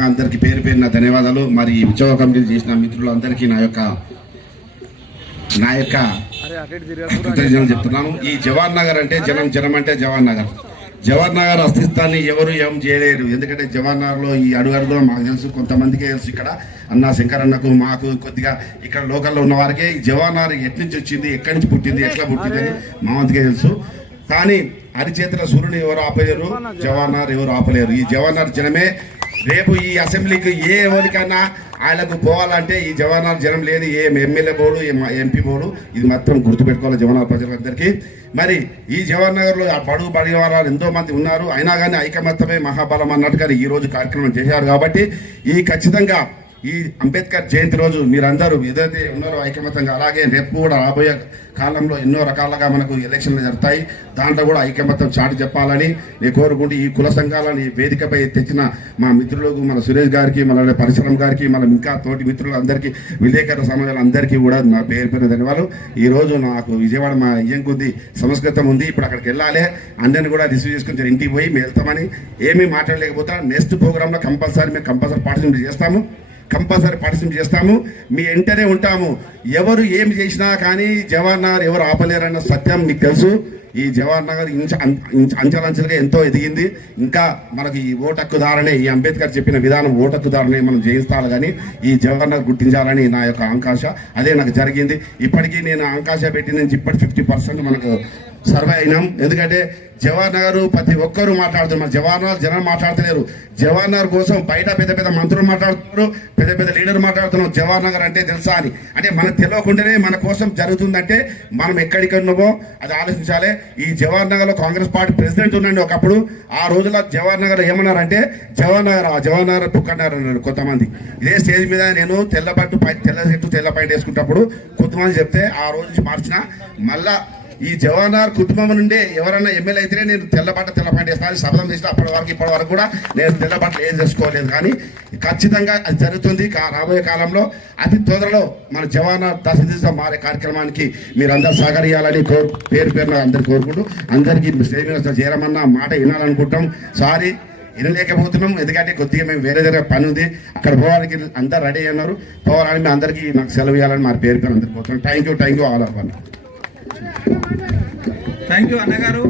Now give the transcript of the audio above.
అందరికి పేరు పేరున ధన్యవాదాలు. మరి ఈ ఉత్సవ కమిటీ చేసిన మిత్రులందరికీ నా యొక్క నా యొక్క కృతజ్ఞతలు చెప్తున్నాను. ఈ జవహర్ నగర్ అంటే జనం జనం అంటే జవహర్ నగర్. జవహర్ నగర్ అస్తిత్వాన్ని ఎవరు ఏం చేయలేరు. ఎందుకంటే జవహర్ నగర్లో ఈ అడుగు అడుగులో మాకు తెలుసు కొంతమందికి తెలుసు ఇక్కడ. అన్న శంకర్ అన్నకు మాకు కొద్దిగా ఇక్కడ లోకల్లో ఉన్న వారికి జవహర్ నగర్ ఎట్ల నుంచి వచ్చింది ఎక్కడి నుంచి పుట్టింది ఎట్లా పుట్టింది అని మా వంతుకే తెలుసు. కానీ అరిచేతుల సూర్యుని ఎవరు ఆపలేరు? జవహర్ నగర్ ఎవరు ఆపలేరు? ఈ జవహర్ నగర్ జనమే రేపు ఈ అసెంబ్లీకి ఏ ఎవరికైనా ఆయనకు పోవాలంటే ఈ జవహర్లాల్ జనం లేదు. ఏ ఎమ్మెల్యే బోర్డు ఎంపీ బోర్డు ఇది మాత్రం గుర్తుపెట్టుకోవాలి జవహర్లాల్ ప్రజలందరికీ. మరి ఈ జవహర్ నగర్లో ఆ బడుగు బడి వాళ్ళు ఎంతో మంది ఉన్నారు. అయినా కానీ ఐకమత్యమే మహాబలం అన్నట్టుగా ఈ రోజు కార్యక్రమం చేశారు కాబట్టి ఈ ఖచ్చితంగా ఈ అంబేద్కర్ జయంతి రోజు మీరందరూ ఏదైతే ఉన్నారో ఐకమత్యంగా అలాగే రేపు కూడా రాబోయే కాలంలో ఎన్నో రకాలుగా మనకు ఎలక్షన్లు జరుగుతాయి దాంట్లో కూడా ఐకమత్యం చాటి చెప్పాలని నేను కోరుకుంటూ ఈ కుల సంఘాలను ఈ వేదికపై తెచ్చిన మా మిత్రులకు మన సురేష్ గారికి మన పరిశ్రమ గారికి మన ఇంకా తోటి మిత్రులు అందరికీ విలేకరుల సమాజాలందరికీ కూడా నా పేరు పేరు ధన్యవాదాలు. ఈ రోజు నాకు విజయవాడ మా ఇయ్యంకుంది సంస్కృతం ఉంది ఇప్పుడు అక్కడికి వెళ్ళాలి. అందరిని కూడా రిసీవ్ చేసుకుని ఇంటికి పోయి మేము వెళ్తామని ఏమీ మాట్లాడలేకపోతా నెక్స్ట్ ప్రోగ్రాంలో కంపల్సరీ మేము కంపల్సరీ పార్టిసిపేట్ చేస్తాము. కంపల్సరీ పార్టిసిపేట్ చేస్తాము. మీ వెంటనే ఉంటాము. ఎవరు ఏం చేసినా కానీ జవహర్ నగర్ ఎవరు ఆపలేరన్న సత్యం మీకు తెలుసు. ఈ జవహర్ నగర్ ఇంచ అంచెలంచెలుగా ఎంతో ఎదిగింది. ఇంకా మనకి ఈ ఓటక్కు ఈ అంబేద్కర్ చెప్పిన విధానం ఓటక్కుదారనే మనం జయిస్తాను కానీ ఈ జవహర్ నగర్ గుర్తించాలని నా యొక్క ఆంకాశ అదే నాకు జరిగింది. ఇప్పటికీ నేను ఆంకాశ పెట్టి నుంచి ఇప్పటి ఫిఫ్టీ పర్సెంట్ మనకు సర్వే అయినాం. ఎందుకంటే జవహర్ నగర్ ప్రతి ఒక్కరు మాట్లాడుతున్నారు. జవహర్ నగర్ జనం మాట్లాడతలేరు. జవహర్ నగర్ కోసం బయట పెద్ద పెద్ద మంత్రులు మాట్లాడుతున్నారు. పెద్ద పెద్ద లీడర్లు మాట్లాడుతున్నారు. జవహర్ నగర్ అంటే తెలుసా అని. అంటే మనకు తెలియకుండానే మన కోసం జరుగుతుందంటే మనం ఎక్కడికి ఉన్నామో అది ఆలోచించాలి. ఈ జవహర్ నగర్లో కాంగ్రెస్ పార్టీ ప్రెసిడెంట్ ఉండండి ఒకప్పుడు. ఆ రోజుల్లో జవహర్ నగర్ ఏమన్నారంటే జవహర్ నగర్ ఆ జవహర్ నగర్ పుక్కన్నారు అన్నారు కొంతమంది. ఇదే స్టేజ్ మీద నేను తెల్ల పట్టు పై- తెల్ల చెట్టు తెల్ల పైన వేసుకున్నప్పుడు కొంతమంది చెప్తే ఆ రోజు నుంచి మార్చిన. మళ్ళా ఈ జవహర్ కుటుంబం నుండే ఎవరైనా ఎమ్మెల్యే అయితేనే నేను తెల్లబాట బట్ట వేస్తాను శబ్దం చేసిన అప్పటి వరకు ఇప్పటి వరకు కూడా నేను తెల్లబాటలు ఏం చేసుకోలేదు. కానీ ఖచ్చితంగా అది జరుగుతుంది. రాబోయే కాలంలో అతి తొందరలో మన జవహర్ దశ మారే కార్యక్రమానికి మీరు అందరు సహకరియాలని కోరు పేరు పేరున అందరు కోరుకుంటూ అందరికీ శ్రీనివాస చేరమన్న మాట వినాలనుకుంటాం సారీ వినలేకపోతున్నాం. ఎందుకంటే కొద్దిగా మేము వేరే దగ్గర పని ఉంది. అక్కడ పోవడానికి అందరు రెడీ అన్నారు పోవాలని మీ అందరికీ నాకు సెలవు ఇవ్వాలని మా పేరు పేరు అందరికి పోతున్నాం thank you thank you all of thank you అన్నగారు.